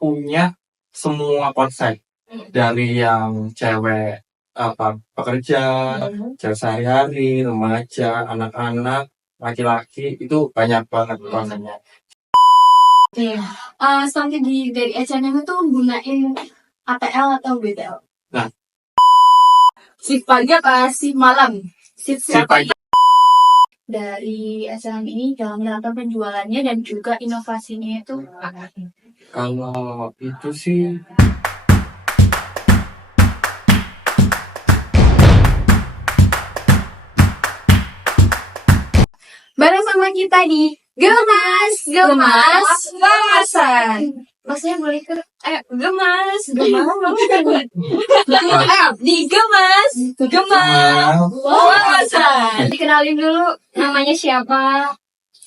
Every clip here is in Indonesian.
punya semua konsep dari yang cewek pekerja, cewek sehari-hari, remaja, anak-anak, laki-laki itu banyak banget konsepnya. Iya. Strategi dari H&M itu gunain ATL atau BTL? Nah. Shift pagi apa shift malam? Shift pagi. Dari H&M ini dalam rangka penjualannya dan juga inovasinya itu apa? Kalau itu sih bareng sama kita di Gemas Wawasan. Maksudnya boleh ke Gemas ayo di Gemas Wawasan. Dikenalin dulu namanya siapa?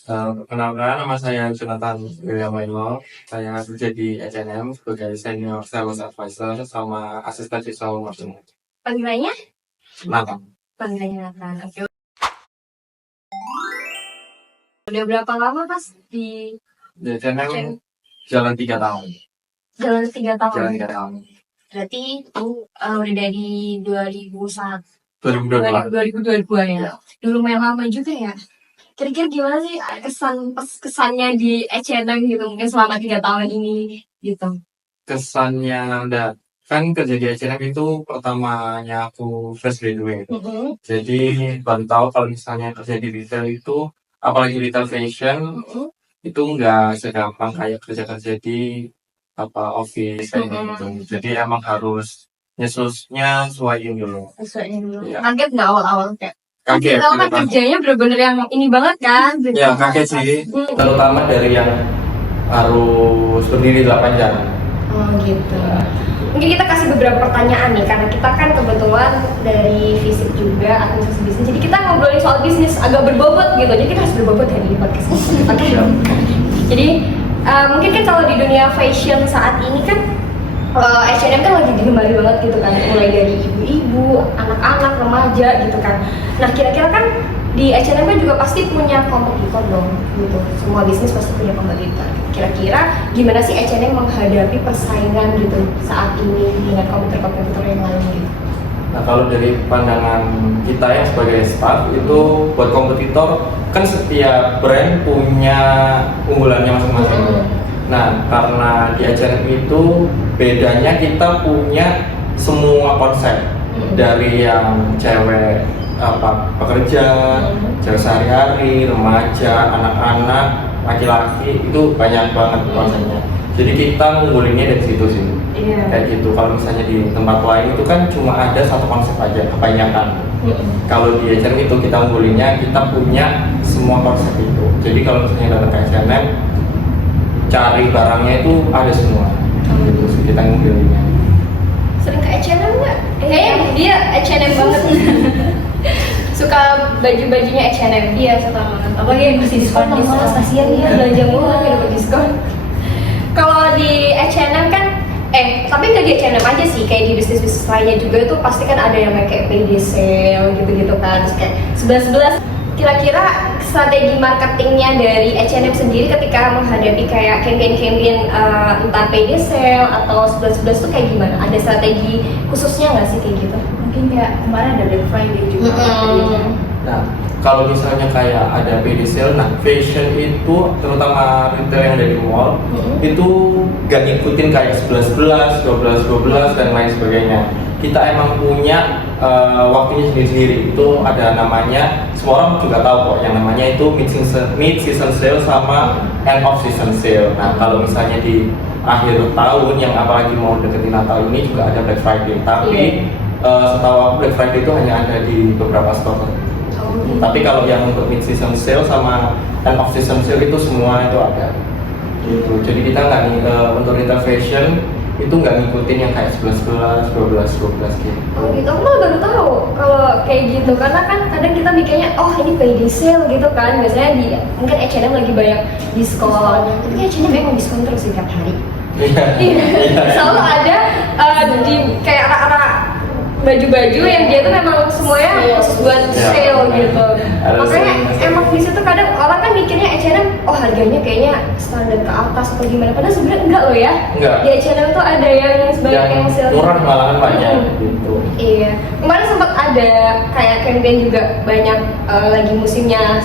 Perkenalkan, nama saya Jonathan William Mailo. Saya kerja di H&M sebagai senior sales advisor sama asisten visual marketing. Panggilannya? Nathan. Panggilannya Nathan. Oke. Udah berapa lama pas di H&M jalan 3 tahun. Jalan 3 tahun. Jalan 3 tahun. Berarti udah dari 2021. 2022 ya. Dulu lumayan lama juga ya. Kira-kira gimana sih kesannya di H&M gitu mungkin selama 3 tahun ini gitu? Kesannya kan kerja di H&M itu pertamanya aku fresh graduate. Jadi baru tahu kalau misalnya kerja di retail itu, apalagi retail fashion, itu nggak segampang kayak kerja di office kayak gitu. Jadi emang harus nyesuaiin dulu. Ya. Kaget nggak awal-awal kayak? Kaget. Kalau kan kerjanya bener-bener yang ini banget kan? Ya kaget sih, terutama dari yang harus berdiri 8 jam. Oh gitu. Mungkin kita kasih beberapa pertanyaan nih, karena kita kan kebetulan dari fisik juga, administrasi bisnis. Jadi kita ngobrolin soal bisnis agak berbobot gitu. Jadi kita harus berbobot ya di podcast ini. Jadi mungkin kan kalau di dunia fashion saat ini kan H&M kan lagi digemari banget gitu kan, mulai dari ibu-ibu, anak-anak, remaja gitu kan. Nah kira-kira kan di H&M kan juga pasti punya kompetitor dong gitu. Semua bisnis pasti punya kompetitor. Kira-kira gimana sih H&M menghadapi persaingan gitu saat ini dengan kompetitor-kompetitor yang lain gitu? Nah kalau dari pandangan kita yang sebagai staff itu buat kompetitor kan setiap brand punya unggulannya masing-masing. Nah karena di H&M itu bedanya kita punya semua konsep dari yang cewek pekerja, cewek sehari-hari, remaja, anak-anak, laki-laki itu banyak banget konsepnya. Jadi kita ngunggulinnya dari situ sih. Kayak gitu. Kalau misalnya di tempat lain itu kan cuma ada satu konsep aja kebanyakan. Kalau di H&M itu kita ngunggulinnya, kita punya semua konsep itu. Jadi kalau misalnya datang ke H&M cari barangnya itu ada semua. Gitu sih kita ngunggulinnya. Sering ke H&M nggak? Kayaknya dia H&M banget. Suka baju-bajunya H&M. Iya, suka banget. Apalagi masih diskon, malas kasihan dia belanja mulu tapi dapat diskon. Kalau di H&M kan tapi nggak di H&M aja sih, kayak di bisnis-bisnis lainnya juga tuh pasti kan ada yang kayak payday sale gitu-gitu kan. Terus kayak 11-11. Kira-kira strategi marketingnya dari H&M sendiri ketika menghadapi kayak campaign-campaign entah payday sale atau 11-11 tuh kayak gimana? Ada strategi khususnya nggak sih kayak gitu? Mungkin kayak kemarin ada Black Friday juga. Nah, kalau misalnya kayak ada payday sale, nah fashion itu terutama retail yang ada di mall itu gak ngikutin kayak 11-11, 12-12 dan lain sebagainya. Kita emang punya waktunya sendiri-sendiri. Itu ada namanya, semua orang juga tahu kok, yang namanya itu mid season sale sama end of season sale. Nah, kalau misalnya di akhir tahun yang apalagi mau deketin Natal ini juga ada Black Friday. Tapi setahu aku Black Friday itu hanya ada di beberapa store. Tapi kalau yang untuk mid season sale sama end of season sale itu semua itu ada. Gitu. Jadi kita nggak untuk retail fashion itu nggak ngikutin yang kayak 11-11, 12-12 gitu. Oh gitu, aku malah baru tahu kalau kayak gitu, karena kan kadang kita mikirnya oh ini payday sale gitu kan, biasanya di mungkin H&M lagi banyak diskon, tapi H&M memang diskon terus setiap hari. Iya. Selalu ada di kayak arah-arah baju-baju yang dia tuh memang semuanya khusus buat sale gitu. Makanya emang di situ kadang orang kan mikirnya H&M, oh harganya kayaknya standar ke atas atau gimana, padahal sebenarnya enggak loh ya. Enggak. Di H&M tuh ada yang sebanyak yang sale murah malahan banyak gitu. Iya, kemarin sempat ada kayak campaign juga banyak lagi musimnya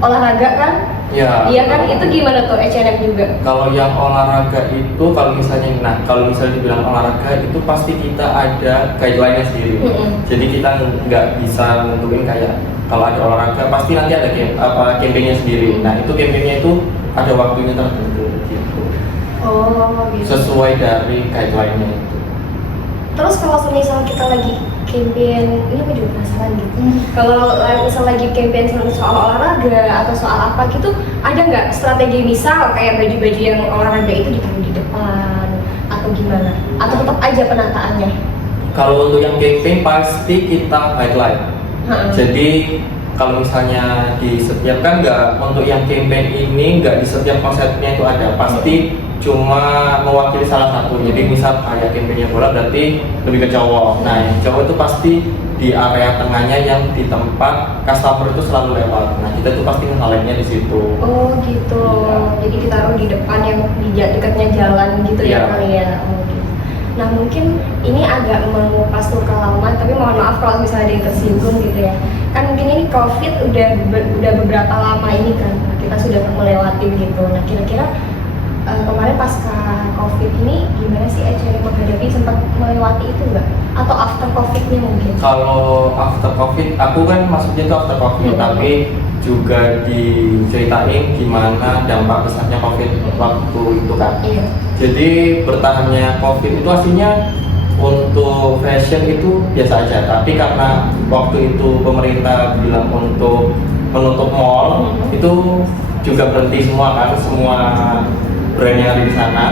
olahraga kan? Ya. Iya kan, itu gimana tuh H&M juga? Kalau yang olahraga itu, kalau misalnya dibilang olahraga itu pasti kita ada guideline-nya sendiri. Jadi kita nggak bisa nentuin kayak kalau ada olahraga pasti nanti ada campaign-nya sendiri. Nah itu campaign-nya itu ada waktunya tertentu gitu. Oh gitu. Sesuai dari guideline-nya itu. Terus kalau misal kita lagi campaign, ini aku juga penasaran gitu. Kalau misal lagi campaign soal olahraga atau soal apa gitu, ada nggak strategi misal kayak baju-baju yang olahraga itu ditaruh di depan atau gimana? Atau tetap aja penataannya? Kalau untuk yang campaign pasti kita highlight. Jadi kalau misalnya di setiap kan nggak untuk yang campaign ini nggak di setiap konsepnya itu ada, pasti cuma mewakili salah satu. Jadi misal kayak campaignnya bola berarti lebih ke cowok. Nah yang cowok itu pasti di area tengahnya yang di tempat customer itu selalu lewat. Nah kita tuh pasti nge-highlightnya di situ. Oh gitu. Jadi ditaruh di depan yang di dekatnya jalan gitu ya kali ya. Oh, gitu. Nah mungkin ini agak mengupas luka lama, tapi mohon maaf kalau misalnya ada yang tersinggung gitu ya. Kan mungkin ini COVID udah beberapa lama ini kan kita sudah melewati gitu. Nah kira-kira kemarin pasca COVID ini gimana sih H&M menghadapi, sempat melewati itu nggak? Atau after COVID-nya mungkin? Kalau after COVID, aku kan maksudnya itu after COVID, tapi juga diceritain gimana dampak besarnya COVID waktu itu kan. Iya. Jadi bertahannya COVID itu aslinya untuk fashion itu biasa aja, tapi karena waktu itu pemerintah bilang untuk menutup mall, itu juga berhenti semua kan, semua brand yang ada di sana.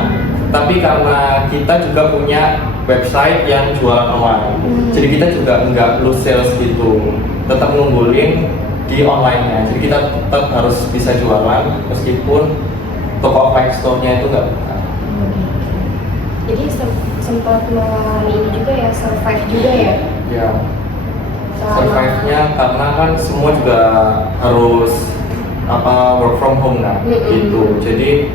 Tapi karena kita juga punya website yang jualan online, jadi kita juga nggak lose sales gitu, tetap ngunggulin di online-nya. Jadi kita tetap harus bisa jualan meskipun toko offline store-nya itu nggak buka. Jadi sempat mengalami ini juga ya, survive juga ya? Ya, survive-nya karena kan semua juga harus work from home kan, gitu. Jadi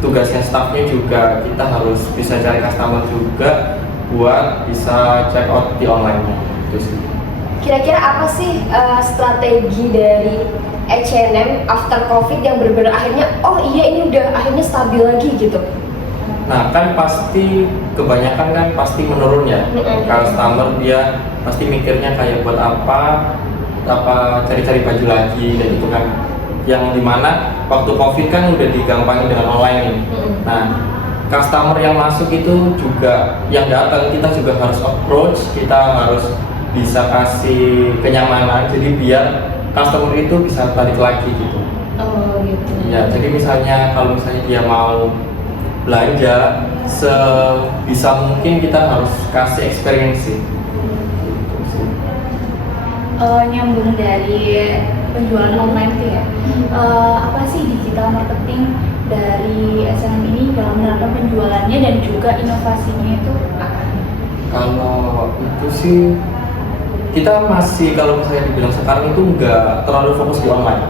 tugasnya staffnya juga kita harus bisa cari customer juga buat bisa check out di online-nya. Gitu sih. Kira-kira apa sih strategi dari H&M after COVID yang benar-benar akhirnya oh iya ini udah akhirnya stabil lagi gitu? Nah kan pasti kebanyakan kan pasti menurun ya. Customer dia pasti mikirnya kayak buat apa cari-cari baju lagi dan itu kan yang dimana waktu COVID kan udah digampangin dengan online nih. Nah customer yang masuk itu juga yang datang kita juga harus approach, kita harus bisa kasih kenyamanan jadi biar customer itu bisa balik lagi gitu. Oh gitu. Ya jadi misalnya kalau misalnya dia mau belanja sebisa mungkin kita harus kasih experience sih. Nyambung dari penjualan online tuh ya, apa sih digital marketing dari H&M ini dalam menerapkan penjualannya dan juga inovasinya itu apa? Kalau itu sih kita masih, kalau misalnya dibilang sekarang itu nggak terlalu fokus di online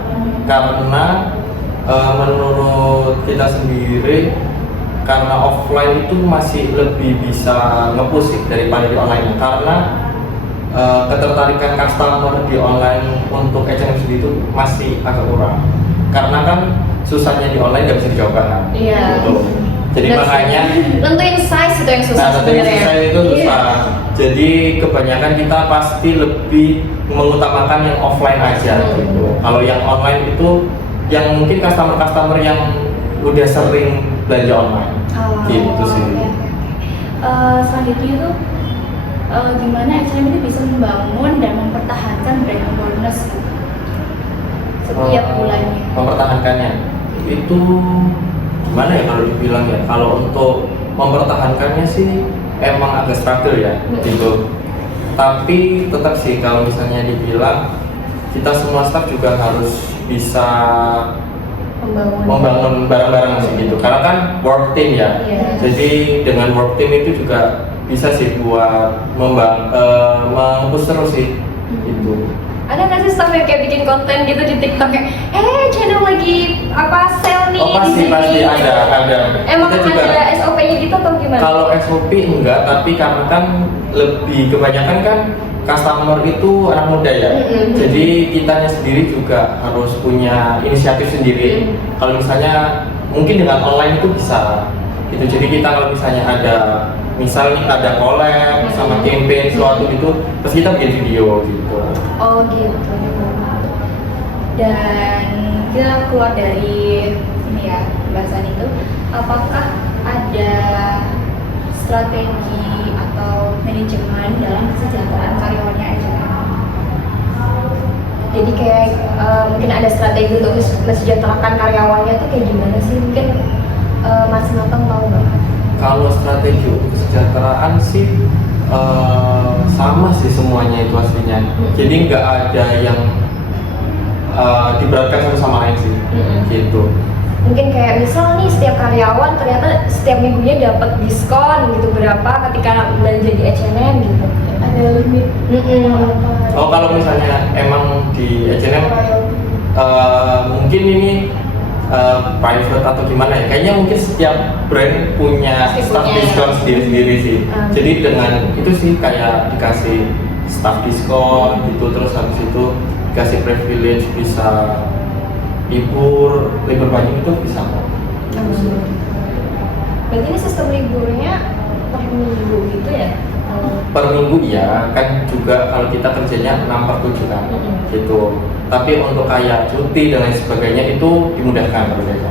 karena menurut kita sendiri karena offline itu masih lebih bisa nge-push daripada di online karena ketertarikan customer di online untuk H&M sendiri itu masih agak kurang karena kan susahnya di online nggak bisa dicoba kan. Iya. Gitu. Jadi makanya tentuin size itu yang susah tentuin sebenarnya. size itu susah. Jadi kebanyakan kita pasti lebih mengutamakan yang offline aja gitu. Kalau yang online itu yang mungkin customer yang udah sering belanja online. Gitu sih. Selanjutnya itu gimana H&M ini bisa membangun dan mempertahankan brand awareness setiap bulannya? Mempertahankannya itu gimana ya kalau dibilang ya, kalau untuk mempertahankannya sih emang agak struggle ya gitu. Tapi tetap sih kalau misalnya dibilang kita semua staff juga harus bisa membangun bareng-bareng sih gitu karena kan work team ya. Jadi dengan work team itu juga bisa sih buat mempush terus sih itu. Ada nggak sih staff yang kayak bikin konten gitu di TikTok kayak, channel lagi apa sale nih Oh di sini. pasti ada. Emang Kita juga, ada SOP-nya gitu atau gimana? kalau SOP enggak, tapi karena kan lebih kebanyakan kan customer itu anak muda ya. Jadi kitanya sendiri juga harus punya inisiatif sendiri. Kalau misalnya mungkin dengan online itu bisa gitu. Jadi kita kalau misalnya ada collab sama campaign suatu gitu, terus kita bikin video gitu. Oh gitu. Dan kita keluar dari ini ya pembahasan itu, apakah ada strategi atau manajemen dalam kesejahteraan karyawannya SNM? Jadi kayak mungkin ada strategi untuk mensejahterakan karyawannya tuh kayak gimana sih? Mungkin Mas Natang tahu nggak? Kalau strategi untuk kesejahteraan sih sama sih semuanya itu aslinya. Jadi nggak ada yang diberatkan satu sama lain sih, gitu. Mungkin kayak misal nih setiap karyawan ternyata setiap minggunya dapat diskon gitu berapa ketika belanja di H&M gitu. Ada limit? Oh kalau misalnya emang di H&M mungkin ini private atau gimana ya? Kayaknya mungkin setiap brand punya Pasti staff punya. diskon sendiri-sendiri sih. Jadi dengan itu sih kayak dikasih staff diskon gitu, terus habis itu dikasih privilege bisa libur panjang itu bisa kok. Berarti ini sistem liburnya per minggu gitu ya? Per minggu ya, kan juga kalau kita kerjanya 6/7 kan, gitu. Tapi untuk kayak cuti dan lain sebagainya itu dimudahkan berbeda.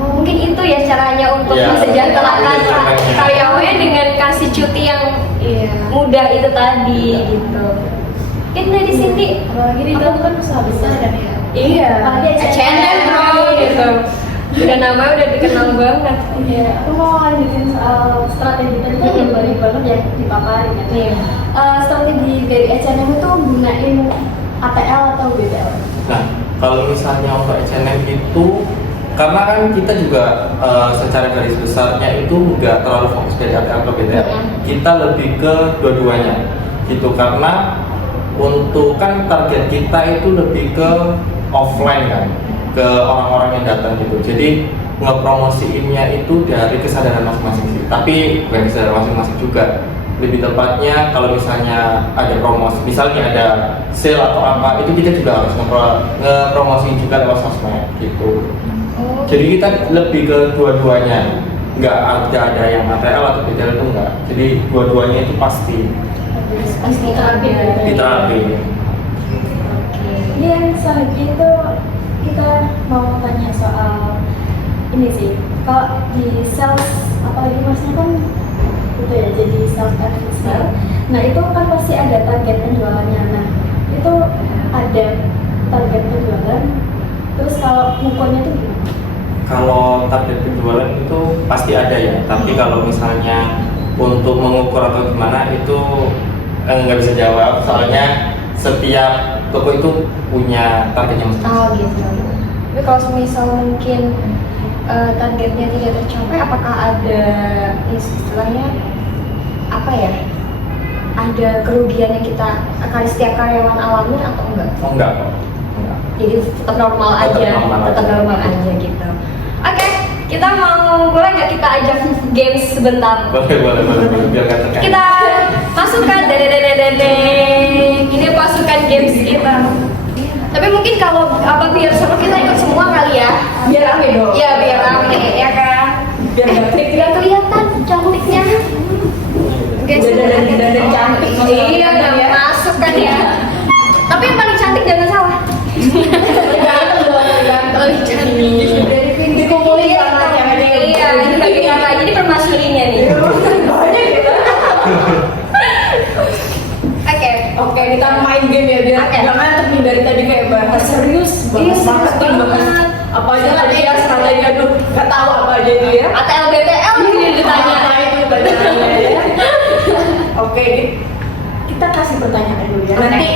Oh, mungkin itu ya caranya untuk Ya, mensejahterakan caranya. karyawannya dengan kasih cuti yang mudah itu tadi gitu. Mungkin dari Cindy, Apalagi di dalam kan usaha besar kan ya? iya, Apalagi H&M bro gitu. Udah namanya udah dikenal banget. Iya, aku mau lanjutin soal strategi tadi kan yang banyak banget ya dipaparin kan. Iya. Strategi dari H&M itu gunain ATL atau BTL? Nah, kalau misalnya untuk H&M itu karena kan kita juga secara garis besarnya itu nggak terlalu fokus dari ATL atau BTL. Kita lebih ke dua-duanya gitu, karena untuk kan target kita itu lebih ke offline kan, ke orang-orang yang datang gitu. Jadi ngepromosiinnya itu dari kesadaran masing-masing sih, tapi bukan kesadaran masing-masing juga. Lebih tepatnya kalau misalnya ada promosi, misalnya ada sale atau apa, itu kita juga harus ngepromosiin juga lewat sosmed gitu. Jadi kita lebih ke dua-duanya, nggak ada yang ATL atau BTL itu enggak. Jadi dua-duanya itu pasti Pasti ada. diterapin. Dan selanjutnya itu kita mau tanya soal ini sih, kalau di sales apalagi masnya kan itu ya jadi sales and sales. Nah itu kan pasti ada target penjualannya. Nah itu ada target penjualan. Terus kalau ngukurnya itu gimana? Kalau target penjualan itu pasti ada ya, tapi kalau misalnya untuk mengukur atau gimana itu nggak bisa jawab, soalnya setiap toko itu punya targetnya masing-masing. Oh gitu. Tapi kalau misal mungkin targetnya tidak tercapai, apakah ada istilahnya apa ya? Ada kerugian yang kita akan setiap karyawan alami atau enggak? Oh enggak kok. Enggak. Jadi tetap normal Tetap aja, normal tetap aja. normal aja gitu. Oke, kita boleh nggak kita ajak games sebentar? Boleh, biar nggak terkait. Kita masukkan ini pasukan games kita. Tapi mungkin kalau biar seru kita ikut semua kali ya. Biar rame dong. Iya biar rame ya kan. Biar nggak Biar kelihatan cantiknya. Guys, dan cantik. Iya udah masuk kan ya. Tapi yang paling cantik jangan salah. Paling cantik. Dikumpulin sama ceweknya. Iya, dibagi kakak. Jadi permasyurinya nih. Oke, kita main game ya biar Oke. nggak ngantuk nih dari tadi kayak bahas serius, Iya, bahas serius marketing, bahas banget. apa aja tadi ya strategi, aduh nggak tahu apa aja itu ya. ATL BTL ini ditanya. Apa itu pertanyaannya ya? Oke, kita kasih pertanyaan dulu ya. Oke. Nanti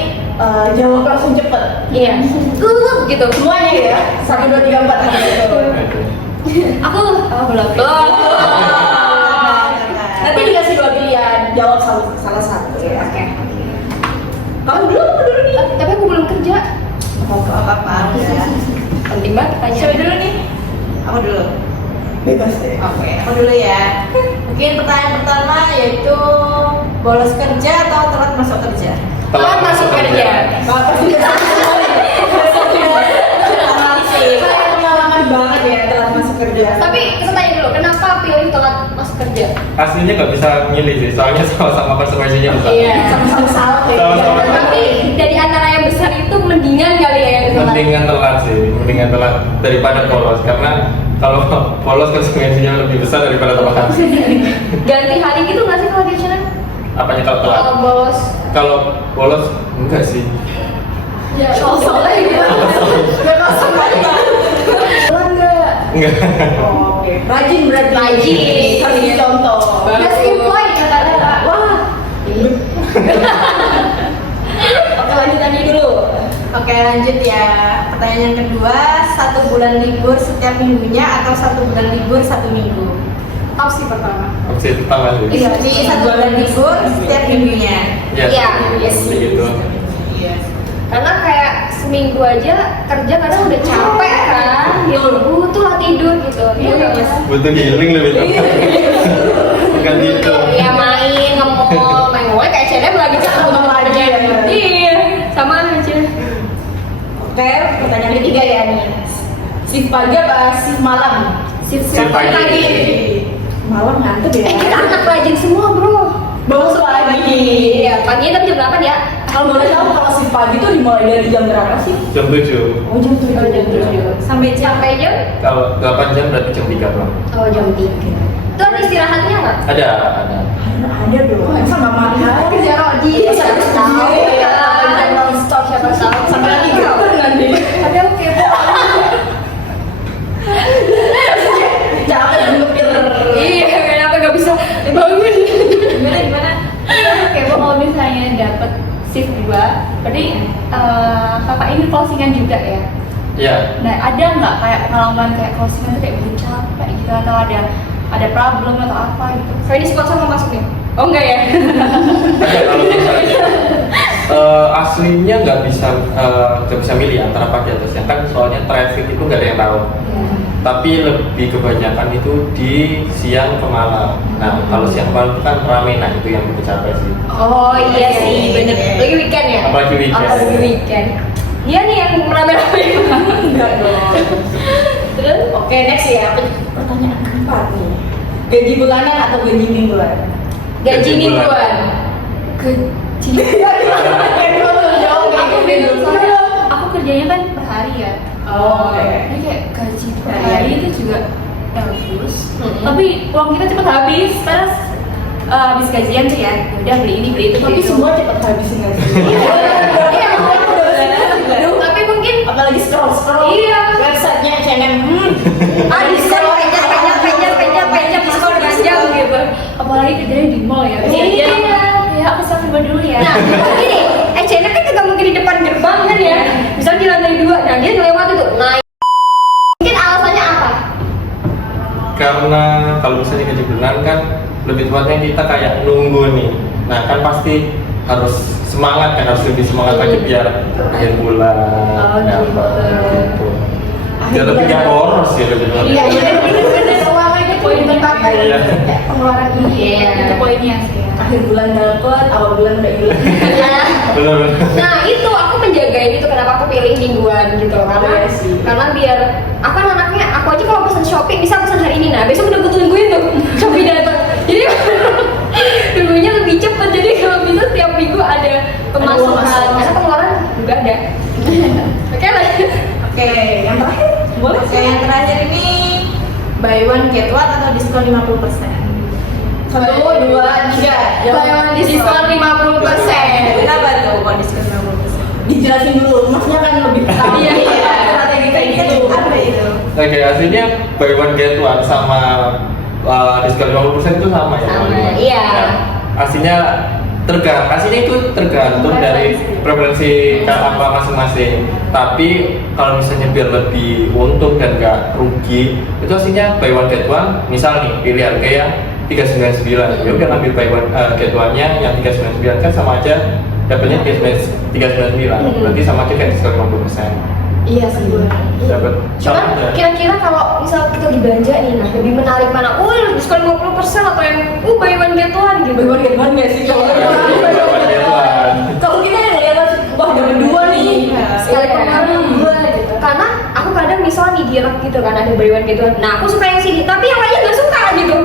jawab langsung cepet. Iya. Gitu. Semuanya ya. 1, 2, 3, 4 gitu. Aku belum. Nanti dikasih 2 pilihan. Kamu dulu nih. Tapi aku belum kerja. Mau ke apa-apa ya. Penting banget tanya. Siapa dulu nih? Aku dulu. Bebas deh. Oke, aku dulu ya. Mungkin pertanyaan pertama yaitu bolos kerja atau telat masuk kerja? Telat masuk kerja. Pengalaman banget ya telat masuk kerja. Tapi kita tanya dulu, kenapa pilih telat masuk kerja? Aslinya nggak bisa milih sih, soalnya sama-sama konsekuensinya besar. Iya. Sama-sama salah ya. Sama-sama. Tapi dari antara yang besar itu mendingan kali ya yang telat. Mendingan telat sih, mendingan telat daripada polos, karena kalau polos konsekuensinya lebih besar daripada telat. Ganti hari gitu nggak sih kalau di channel? Apanya kalau telat? Kalau bolos. Kalau polos enggak sih. Ya, kosong lah gitu. Gak kosong banget. Telat nggak? Enggak. Oh, oke. Rajin berarti. Rajin. Harus dicontoh. Best employee kata-kata. Wah. Oke, lanjut lagi dulu. Oke, lanjut ya. Pertanyaan yang kedua, 1 bulan libur setiap minggunya atau 1 bulan libur 1 minggu? Opsi pertama. Opsi pertama sih. Iya, jadi 1 bulan libur setiap minggunya. Yes, Iya, yes, begitu. Iya. Karena kayak seminggu aja kerja kadang udah capek kan, ya butuh lah tidur gitu. Iya nggak mas? Butuh healing lebih tepat. Bukan gitu. Ya main nge-mall kayak CDM lagi sama aja. Iya, sama aja. Oke, pertanyaan ketiga ya nih. Shift pagi apa shift malam? Shift pagi. Malam ngantuk ya. Kita anak rajin semua bro. Bangun pagi. Iya, paginya tapi jam 8 ya. Kalau boleh tahu kalau shift pagi itu dimulai dari jam berapa sih? Jam 7. Oh, jam 7. Oh, jam 7. Sampai jam Sampai jam? Kalau 8 jam berarti jam 3 bang. Oh, jam 3. Itu ada istirahatnya nggak? Ada. ada dong. Masa nggak makan? Kerja rodi. Siapa tahu ya. Non-stop siapa tahu. Sampai lagi keluar nanti. Ada oke po. Capek mikir. Iya, kenapa nggak bisa bangun? Gimana? Oke, Bu, kalau misalnya dapat shift 2, berarti kakak ini closingan juga ya? Iya. Nah, ada nggak kayak pengalaman kayak closingan tuh kayak bikin capek gitu atau ada problem atau apa gitu? Saya ini sponsor mau masuk nih? Oh enggak ya? Ada kalau misalnya aslinya nggak bisa milih antara pagi atau siang kan, soalnya traffic itu nggak ada yang tahu. Tapi lebih kebanyakan itu di siang ke malam. Nah kalau siang ke malam itu kan rame, nah itu yang bikin capek sih. Oh iya sih, bener. Lagi weekend ya? Apalagi weekend. Apalagi weekend. Iya nih yang rame-rame. Enggak dong. Terus? Oke, next ya. Pertanyaan keempat nih. Gaji bulanan atau gaji mingguan? Gaji mingguan. Gaji. Aku bingung soalnya aku kerjanya kan per hari ya. Oh, oke. Jadi kayak gaji per hari itu juga bagus. Tapi uang kita cepet habis. Terus habis gajian tuh ya, udah beli ini beli itu. Tapi gitu. semua cepat habisin nggak sih? Iya. Tapi mungkin Apalagi scroll. Iya. Websitenya H&M. diskon panjang diskon panjang gitu. Apalagi kerjanya di mall ya. Bisa Iya. aja, ya aku sampai dulu ya. Nah, gini, H&M kan juga mungkin di depan gerbang kan ya. Misal di lantai 2, nah dia lewat itu naik. Mungkin alasannya apa? Karena kalau misalnya gaji bulanan kan lebih tepatnya kita kayak nunggu nih. Nah kan pasti harus semangat kan, harus lebih semangat lagi biar akhir bulan. Oh, dapat gitu. Biar lebih gak boros sih lebih tepatnya. Iya, bener-bener uangnya poin terpakai. Iya. Pengeluaran ini. Iya. Itu poinnya sih ya. Akhir bulan dapat, awal bulan udah hilang. Bener-bener. Nah itu aku menjaga itu, kenapa aku pilih mingguan gitu, karena Iya sih. karena biar aku kan anaknya, aku aja kalau pesan shopping bisa pesan hari ini, nah besok udah gue tungguin tuh Shopee datang, jadi tunggunya lebih cepet, jadi kalau bisa tiap minggu ada pemasukan, pemasukan. karena pengeluaran juga ada. Oke lah. Oke, yang terakhir boleh? Oke, yang terakhir ini buy one get one atau diskon 50%? 1, 2, 3. Buy one diskon 50%. Kenapa tuh kok diskon 50%? Dijelasin dulu, maksudnya kan lebih tahu. Iya, iya. Strategi kayak gitu. Apa itu? Oke, aslinya buy one get one sama diskon 50% itu sama ya? Sama, teman-teman? iya. Ya, aslinya itu tergantung dari preferensi apa masing-masing. Tapi kalau misalnya biar lebih untung dan nggak rugi, itu aslinya buy one get one. Misal nih pilih harga yang 399, ya udah ambil buy one get one-nya yang 399 kan sama aja dapatnya 399, berarti sama aja kayak diskon 50%. Iya sih. Dapat Cuman kira-kira kalau misal kita lagi belanja nih, nah lebih menarik mana? Diskon 50% atau yang buy one get one gitu? Buy one get one nggak sih kalau Kalau kita yang lihat wah dapat dua nih, sekali pengaruh dua gitu. Karena aku kadang misal nih di rak gitu kan ada buy one get one. Nah aku suka yang sini, tapi yang lainnya nggak suka gitu.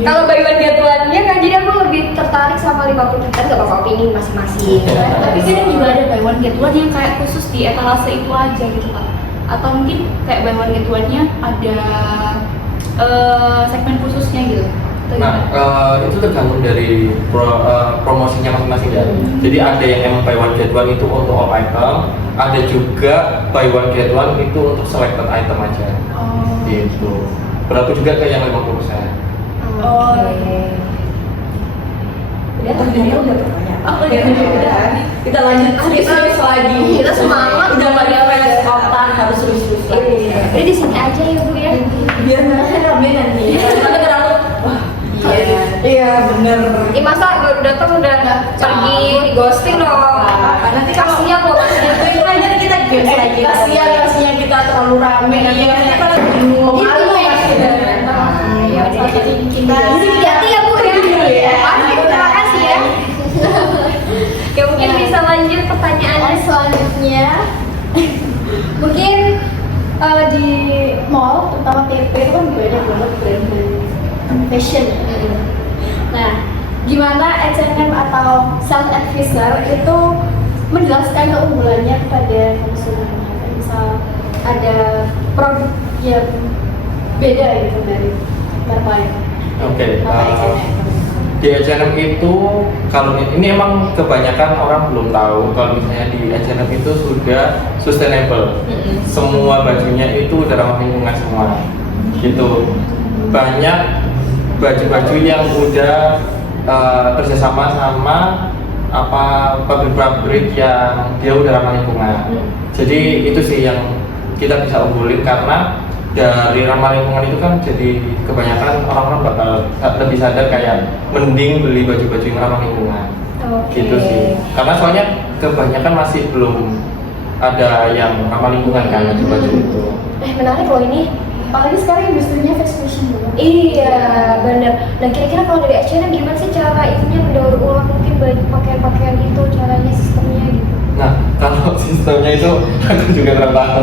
Kalau buy one get one ya kan, jadi aku lebih tertarik sama 50%. Kan nggak apa-apa opini masing-masing. Tapi kadang juga ada buy one get one yang kayak khusus di etalase itu aja gitu Kak. Atau mungkin kayak buy one get one-nya ada segmen khususnya gitu. Atau Nah, gimana? itu tergantung dari promosinya masing-masing ya. Jadi ada yang emang buy one get one itu untuk all item, ada juga buy one get one itu untuk selected item aja. Oh. Gitu. Berlaku juga ke yang 50%. Oh, Oke. Udah Ini udah pertanyaan. Oh, udah. Kita lanjut serius lagi. Kita semangat. Udah pada respontan harus serius lagi. Jadi di sini aja ya Bu ya. Biar rame nanti. Karena terlalu wah. Iya bener. Masa baru datang udah pergi di ghosting dong. Nanti kalau Kasihan loh itu aja kita games lagi. Kasihan kita terlalu rame. Iya. Malu ya. Ya udah Kita hati-hati ya Bu ya. Terima kasih ya. Oke mungkin bisa lanjut pertanyaannya. Selanjutnya mungkin di mall terutama TP itu kan banyak banget brand fashion. Nah, gimana H&M atau self advisor itu menjelaskan keunggulannya kepada konsumen? Misal ada produk yang beda gitu dari merek lain. Oke. Apa H&M? Di H&M itu kalau ini emang kebanyakan orang belum tahu kalau misalnya di H&M itu sudah sustainable. Semua bajunya itu udah ramah lingkungan semua. Gitu. Banyak baju-baju yang udah kerjasama sama pabrik-pabrik yang dia udah ramah lingkungan. Jadi itu sih yang kita bisa unggulin karena dari ramah lingkungan itu kan jadi kebanyakan orang-orang bakal lebih sadar kayak mending beli baju-baju yang ramah lingkungan. Gitu sih. Karena soalnya kebanyakan masih belum ada yang ramah lingkungan kan baju-baju itu. Menarik loh ini. Apalagi sekarang industrinya fast fashion banget. Iya benar. Nah kira-kira kalau dari H&M gimana sih cara itunya mendaur ulang mungkin baju pakaian-pakaian itu caranya sistemnya gitu? Nah kalau sistemnya itu aku juga kurang tahu.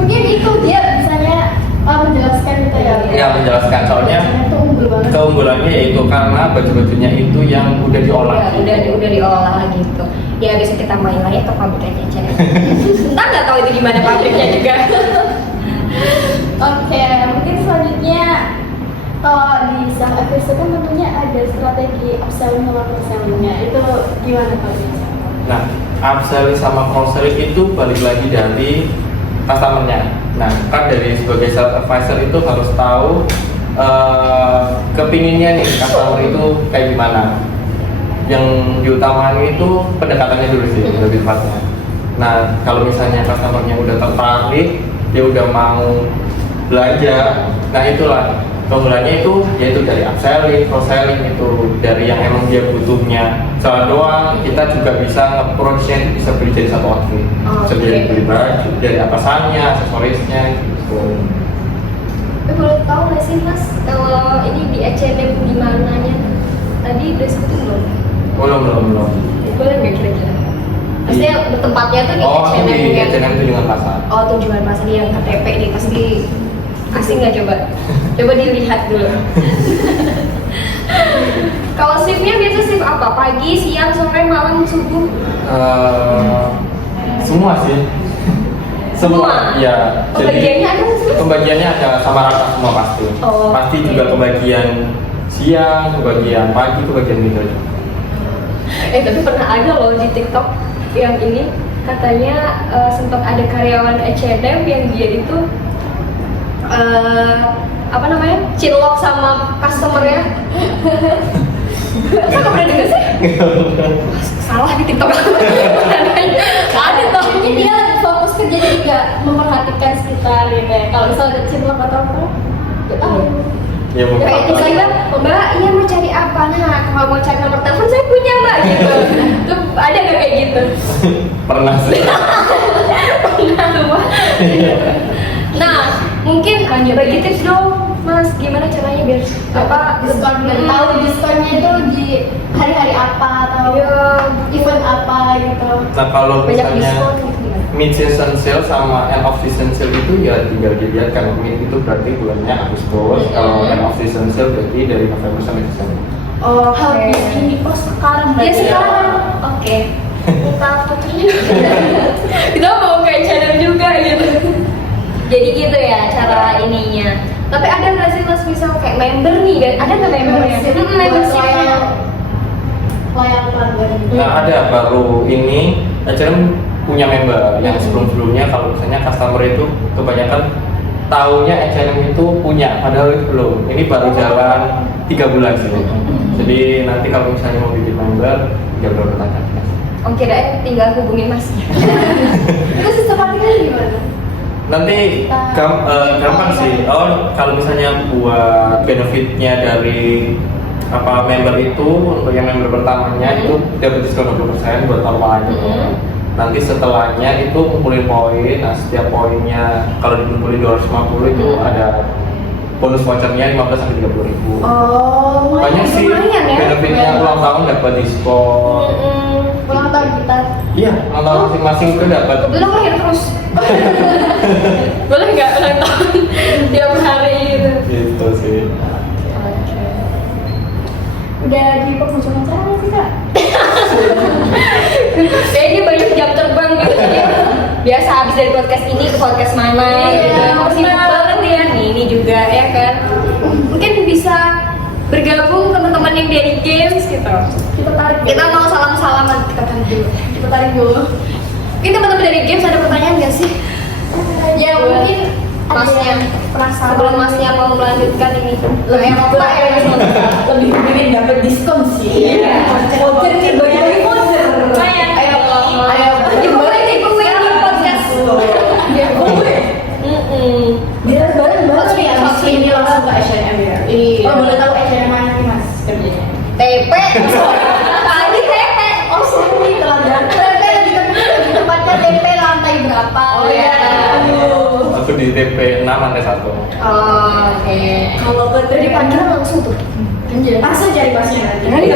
Mungkin itu dia misalnya menjelaskan gitu ya. Ya menjelaskan soalnya Itu unggul banget. keunggulannya yaitu karena baju-bajunya itu yang udah diolah. Udah diolah gitu. Ya bisa kita main lagi ke pabriknya H&M. Entah nggak tahu itu gimana pabriknya juga. Oke, mungkin selanjutnya kalau di self advisor kan tentunya ada strategi upselling sama cross-selling-nya. Itu gimana Pak? Nah, upselling sama cross-selling itu balik lagi dari customer-nya. Nah, kan dari sebagai sales advisor itu harus tahu kepinginnya nih customer itu kayak gimana. Yang diutamakan itu pendekatannya dulu sih, lebih tepatnya. Nah, kalau misalnya customer-nya udah tertarik, dia udah mau belanja, nah itulah keunggulannya itu yaitu dari upselling, cross-selling itu dari yang emang dia butuhnya salah doang, kita juga bisa nge-approach-nya bisa beli jadi satu outfit, bisa beli baju dari atasannya, aksesorisnya gitu. Tapi boleh tahu nggak sih Mas kalau ini di H&M di mananya? Tadi udah sebutin belum? Belum. Boleh nggak kira-kira? Maksudnya tempatnya tuh di Oh, H&M di kan? H&M itu dengan pasar. Oh tujuan pasar yang KTP nih pasti asing nggak coba? Coba dilihat dulu. Kalau shiftnya biasa shift apa? Pagi, siang, sore, malam, subuh? Semua sih. Semua, ya. Pembagiannya ada nggak sih? Pembagiannya ada sama rata semua pasti. Oh, Pasti oke. juga kebagian siang, kebagian pagi, kebagian gitu aja. Tapi pernah ada loh di TikTok yang ini katanya sempat ada karyawan H&M yang dia itu apa namanya cinlok sama customernya. Masa nggak pernah dengar sih? Salah di TikTok. Ada toh. Mungkin dia fokus kerja jadi nggak memperhatikan sekitar gitu ya. Kalau misalnya cinlok atau apa, nggak tahu. Ya mungkin. Kayak tiba-tiba, Mbak, iya mau cari apa? Nah, kalau mau cari nomor telepon saya punya Mbak gitu. Tuh Ada nggak kayak gitu? Pernah sih. Pernah tuh, Mas. Nah, mungkin bagi tips dong, Mas, gimana caranya biar diskon dan tahu diskonnya itu di hari-hari apa atau event apa gitu. Nah kalau banyak misalnya diskon gitu gimana? mid season sale sama end of season sale itu ya tinggal dilihat kan. Mid itu berarti bulannya Agustus, kalau end of season sale berarti dari November sampai Desember. Oh, habis ini pas sekarang Ya berarti sekarang, oke. Kita fotonya. Kita mau kayak channel juga gitu. Jadi gitu ya cara ininya. Tapi ada nggak sih Mas misal kayak member nih? Ada nggak membernya? Membershipnya. loyal pelanggan. Nah ada baru ini H&M punya member yang sebelum-sebelumnya kalau misalnya customer itu kebanyakan taunya H&M itu punya, padahal itu belum. Ini baru jalan 3 bulan sih. Jadi nanti kalau misalnya mau bikin member, tinggal bertanya. Oke deh, tinggal hubungin Mas. Itu sistem marketingnya gimana? Nanti gampang sih. Oh, kalau misalnya buat benefitnya dari member itu untuk yang member pertamanya itu dapat diskon 20% buat normal aja. Nanti setelahnya itu kumpulin poin. Nah, setiap poinnya kalau dikumpulin 250 itu ada bonus vouchernya 15 sampai 30 ribu. Oh, Banyak sih lumayan ya. benefitnya ulang tahun dapat diskon. ulang tahun kita. Iya, ulang tahun masing-masing itu dapat. Kebetulan lahir terus. Boleh nggak ulang tahun tiap hari gitu? Gitu sih. Udah di penghujung acara nggak sih Kak? Kayaknya banyak jam terbang gitu. Jadi biasa habis dari podcast ini ke podcast mana gitu. Sibuk banget ya nih, ini juga ya kan. Mungkin bisa bergabung teman-teman yang dari games gitu. Kita tarik. Kita mau salam-salaman, kita tarik dulu. Mungkin teman-teman dari games ada pertanyaan nggak sih? Ya mungkin Masnya penasaran. sebelum Masnya mau melanjutkan ini lebih apa ya? Lebih pengen dapat diskon sih. Iya. Voucher nih, bagi voucher. Ayo, giveaway di podcast. Giveaway. Biar bareng-bareng ya, Mas. Ini langsung ke H&M ya. Iya. Oh, boleh tahu H&M mana nih, Mas? Kerjanya. TP. Tadi TP. Oh, sorry, telah berangkat. TP lebih tepatnya TP lantai berapa? Oh iya. Aduh. Aku di TP 6 lantai 1. Oke. Kalau ke Dari panggilan langsung tuh. langsung cari pasnya nanti. Nanti.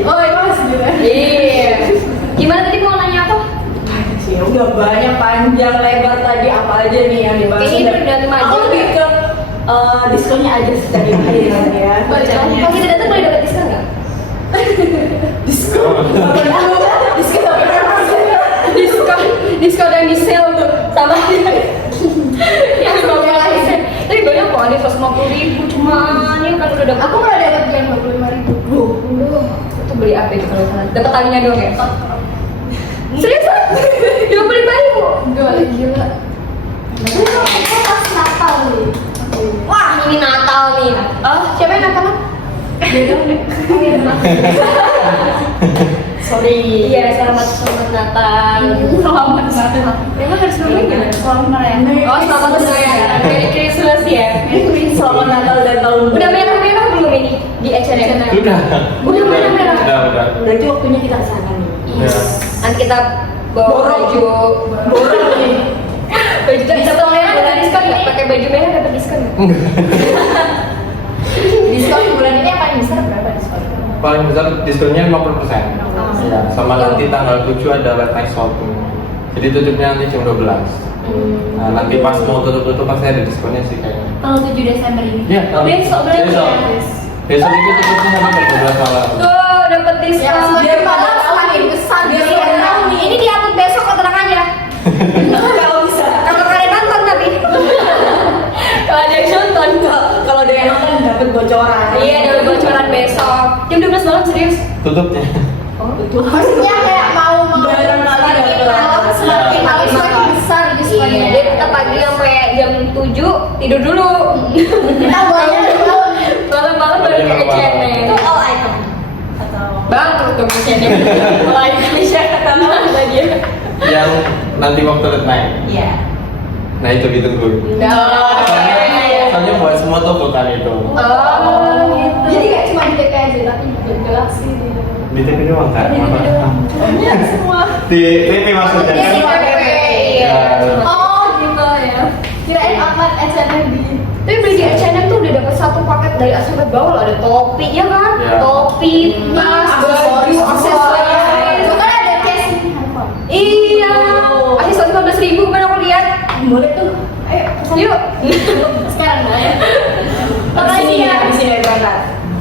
Oh, iya, Mas juga. Iya. Gimana tadi mau nanya apa? Ya udah banyak panjang lebar tadi apa aja nih yang dibahas. Kayaknya udah 5 Aku jam. lebih ke diskonnya aja sih tadi ya. Bacanya. Kalau kita datang boleh dapat diskon nggak? Diskon. Diskon yang di sale tuh sama dia. Yang ngomong lagi. Tapi banyak kok ada 150.000 cuman ya kan udah dapat. Aku pernah dapat yang 25.000. Itu beli apa itu kalau salah? Dapat talinya doang ya? Seriusan? 25.000? Gila. Itu pas Natal nih. Wah ini Natal nih. Oh siapa yang Natal? Sorry. Iya selamat Natal. Selamat Natal. Emang harus ngomong gimana? Selamat merayakan. Oh selamat merayakan. Merry Christmas ya. Selamat Natal dan tahun baru. Udah merah-merah belum ini di H&M? Udah. Udah merah-merah. Udah. Berarti waktunya kita ke sana nih. Ya. Nanti kita bawa baju. Borong nih. Baju kita merah ada diskon nggak? Pakai baju merah dapat diskon nggak? Diskon bulan ini yang paling besar berapa diskon? Paling besar diskonnya 50%. Ya, sama nanti tanggal 7 ada late night shopping. Jadi tutupnya nanti jam 12. Nah, nanti pas mau tutup pasti ada diskonnya sih kayaknya. Tanggal 7 Desember ini. Iya, Besok berarti besok. ya? Besok itu tutupnya sampai jam 12 malam. Tuh dapat diskon. Biar pada semakin besar. Biar Biar pada tahu nih. Ini diupload besok kok tenang aja. Kalau bisa. Kalau kalian nonton tapi. Kalau ada yang nonton kok. Kalau ada yang nonton dapat bocoran. Iya ada bocoran besok. Jam 12 malam serius. Tutupnya. Betul. Maksudnya kayak mau Barang lagi semakin dapat. malam semakin malam semakin besar diskonnya. Iya, dia tetap pagi sampai jam 7 tidur dulu. Kita buatnya Malam-malam baru ke H&M. Itu all item atau Bangkrut dong H&M. Mulai Indonesia kata mana dia. Yang nanti waktu late night. iya. Nah, itu ditunggu. Soalnya buat semua toko kan itu. Oh, gitu. Jadi kayak cuma di TP aja tapi di Galaxy di Di TV doang kan? Semua. Di TV maksudnya. Iya, di TV, iya. Oh gitu ya. Kirain outlet H&M di. Tapi beli di H&M tuh udah dapat satu paket dari atas sampai bawah loh. Ada topi, ya kan? Iya. Topi, tas, baju, aksesoris. Itu kan ada casing handphone. Iya. Aksesoris 15.000 kemarin aku lihat. Boleh tuh. Ayo. Yuk. Sekarang boleh. Makasih ya. Di sini dari Bandar.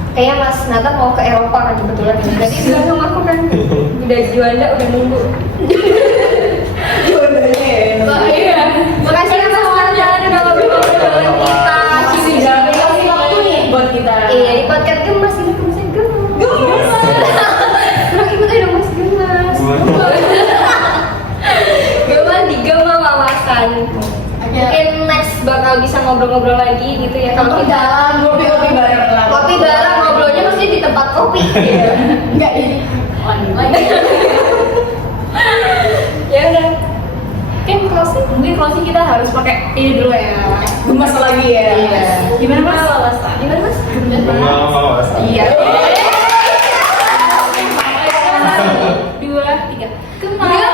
Kayaknya Mas Nathan mau ke Eropa kan kebetulan. Jadi bilang sama aku kan. Udah Juanda udah nunggu. Iya. Makasih ya Mas Nathan udah ngobrol-ngobrol dengan kita. Sudah kasih waktu nih buat kita. Iya, di podcast Gemas ini masih gemas. Kurang ikut aja dong Mas Gemas. Gemas di Gema Wawasan. Mungkin next bakal bisa ngobrol-ngobrol lagi gitu ya. Kalau kita ngopi-ngopi bareng lah. kopi bareng ngobrolnya mesti di tempat kopi. Iya. Enggak ini. Online. Ya udah. Mungkin closing kita harus pakai ini dulu ya. Gemas lagi ya. Iya. Gimana Mas? Gimana Mas? Iya. Iya. 2, 3. Kemana?